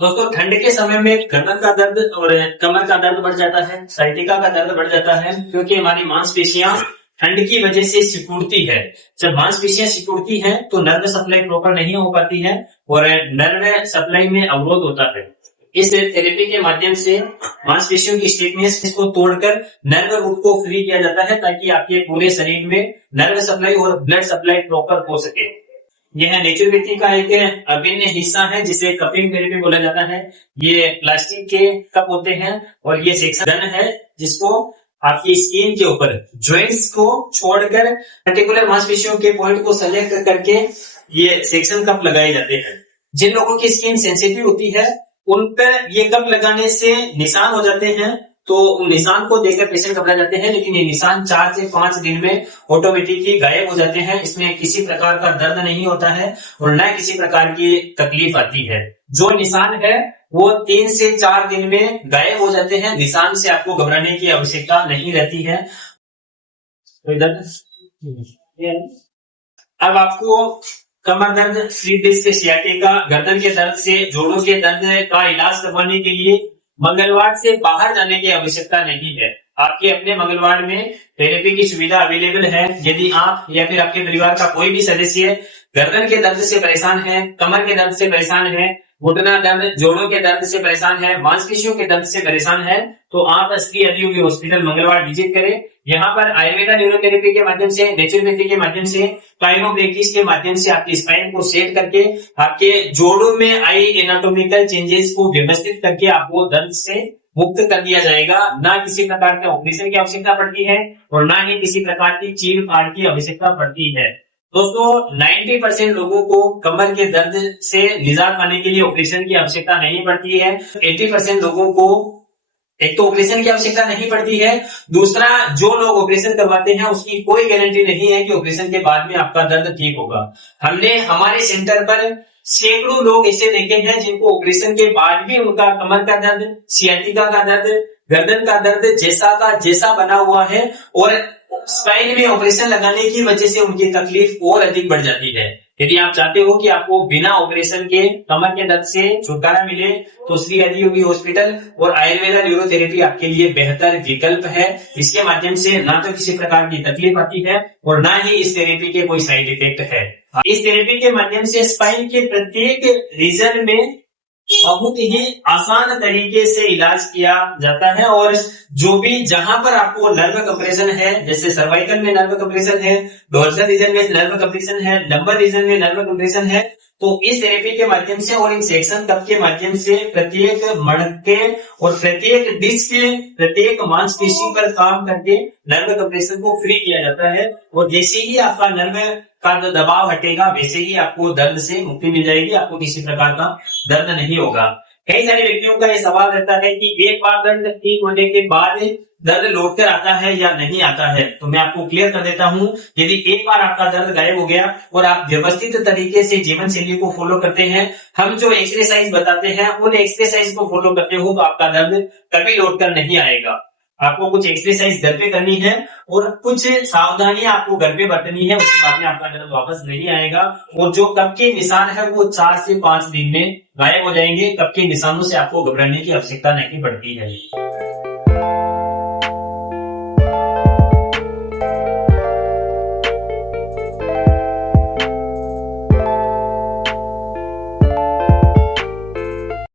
दोस्तों ठंड के समय में गर्दन का दर्द और कमर का दर्द बढ़ जाता है, साइटिका का दर्द बढ़ जाता है, क्योंकि हमारी मांसपेशियां ठंड की वजह से सिकुड़ती है। जब मांसपेशियां सिकुड़ती हैं तो नर्व सप्लाई प्रॉपर नहीं हो पाती है और नर्व सप्लाई में अवरोध होता है। इस थेरेपी के माध्यम से मांसपेशियों की स्टिफनेस को तोड़कर नर्व रूट को फ्री किया जाता है, ताकि आपके पूरे शरीर में नर्व सप्लाई और ब्लड सप्लाई प्रॉपर हो सके। यह नेचुरोपैथी का एक अभिन्न हिस्सा है, जिसे कपिंग थेरेपी बोला जाता है। ये प्लास्टिक के कप होते हैं और ये सेक्शन गन है, जिसको आपकी स्किन के ऊपर ज्वाइंट्स को छोड़कर पर्टिकुलर मांसपेशियों के पॉइंट को सेलेक्ट करके ये सेक्शन कप लगाए जाते हैं। जिन लोगों की स्किन सेंसिटिव होती है उन पर ये कप लगाने से निशान हो जाते हैं, तो निशान को देखकर पेशेंट घबरा जाते हैं, लेकिन ये निशान 4 से 5 दिन में ऑटोमेटिकली गायब हो जाते हैं। इसमें किसी प्रकार का दर्द नहीं होता है और न किसी प्रकार की तकलीफ आती है। जो निशान है वो 3 से 4 दिन में गायब हो जाते हैं। निशान से आपको घबराने की आवश्यकता नहीं रहती है। तो इधर अब आपको कमर दर्द, स्लीप डिस्क, सियाटिका, गर्दन के दर्द से जोड़ों के दर्द का इलाज करवाने के लिए मंगलवार से बाहर जाने की आवश्यकता नहीं है। आपके अपने मंगलवार में थेरेपी की सुविधा अवेलेबल है। यदि आप या फिर आपके परिवार का कोई भी सदस्य गर्दन के दर्द से परेशान है, कमर के दर्द से परेशान है, घुटना दर्द, जोड़ों के दर्द से परेशान है, मांसपेशियों के दर्द से परेशान है, तो आप श्री आदियोगी हॉस्पिटल मंगलवार विजिट करें। यहाँ पर आयुर्वेदा न्यूरोथेरेपी के माध्यम से, नेचुरोपैथी के माध्यम से, काइरोप्रैक्टिस के माध्यम से आपकी स्पाइन को सेट करके आपके जोड़ों में आई एनाटॉमिकल चेंजेस को व्यवस्थित करके आपको दर्द से मुक्त कर दिया जाएगा। ना किसी प्रकार के ऑपरेशन की आवश्यकता पड़ती है और ना ही किसी प्रकार की चीर फाड़ की आवश्यकता पड़ती है। दोस्तों 90% लोगों को कमर के दर्द से निजात पाने के लिए ऑपरेशन की आवश्यकता नहीं पड़ती है। 80% लोगों को एक तो ऑपरेशन की आवश्यकता नहीं पड़ती है, दूसरा जो लोग ऑपरेशन करवाते हैं उसकी कोई गारंटी नहीं है कि ऑपरेशन के बाद में आपका दर्द ठीक होगा। हमने हमारे सेंटर पर सैकड़ों लोग ऐसे देखे हैं जिनको ऑपरेशन के बाद भी उनका कमर का दर्द, सियाटिका का दर्द, गर्दन का दर्द जैसा का जैसा बना हुआ है और स्पाइन में ऑपरेशन लगाने की वजह से उनकी तकलीफ और अधिक बढ़ जाती है। यदि आप चाहते हो कि आपको बिना ऑपरेशन के कमर के दर्द से छुटकारा मिले तो श्री आदियोगी हॉस्पिटल और आयुर्वेदा न्यूरोथेरेपी आपके लिए बेहतर विकल्प है। इसके माध्यम से ना तो किसी प्रकार की तकलीफ आती है और ना ही इस थेरेपी के कोई साइड इफेक्ट है। इस थेरेपी के माध्यम से स्पाइन के प्रत्येक रीजन में बहुत ही आसान तरीके से इलाज किया जाता है और जो भी जहां पर आपको नर्व कंप्रेशन है, जैसे सर्वाइकल में नर्व कंप्रेशन है, डोर्सल रीजन में नर्व कंप्रेशन है, लंबर रीजन में नर्व कंप्रेशन है, तो इस थेरेपी के माध्यम से और इन सेक्शन कप के माध्यम से प्रत्येक मणके और प्रत्येक डिस्क, प्रत्येक मांसपेशी पर काम करके नर्व कंप्रेशन को फ्री किया जाता है और जैसे ही आपका नर्व का दबाव हटेगा वैसे ही आपको दर्द से मुक्ति मिल जाएगी। आपको किसी प्रकार का दर्द नहीं होगा। कई सारे व्यक्तियों का ये सवाल रहता है कि एक बार दर्द ठीक होने के बाद दर्द लौट कर आता है या नहीं आता है, तो मैं आपको क्लियर कर देता हूं। यदि एक बार आपका दर्द गायब हो गया और आप व्यवस्थित तरीके से जीवन शैली को फॉलो करते हैं, हम जो एक्सरसाइज बताते हैं उन एक्सरसाइज को फॉलो करते हो, तो आपका दर्द कभी लौट कर नहीं आएगा। आपको कुछ एक्सरसाइज घर पे करनी है और कुछ सावधानियां आपको घर पे बरतनी है, उसके बाद में आपका दर्द वापस नहीं आएगा और जो कब के निशान है वो 4 से 5 दिन में गायब हो जाएंगे। कब के निशानों से आपको घबराने की आवश्यकता नहीं पड़ती है।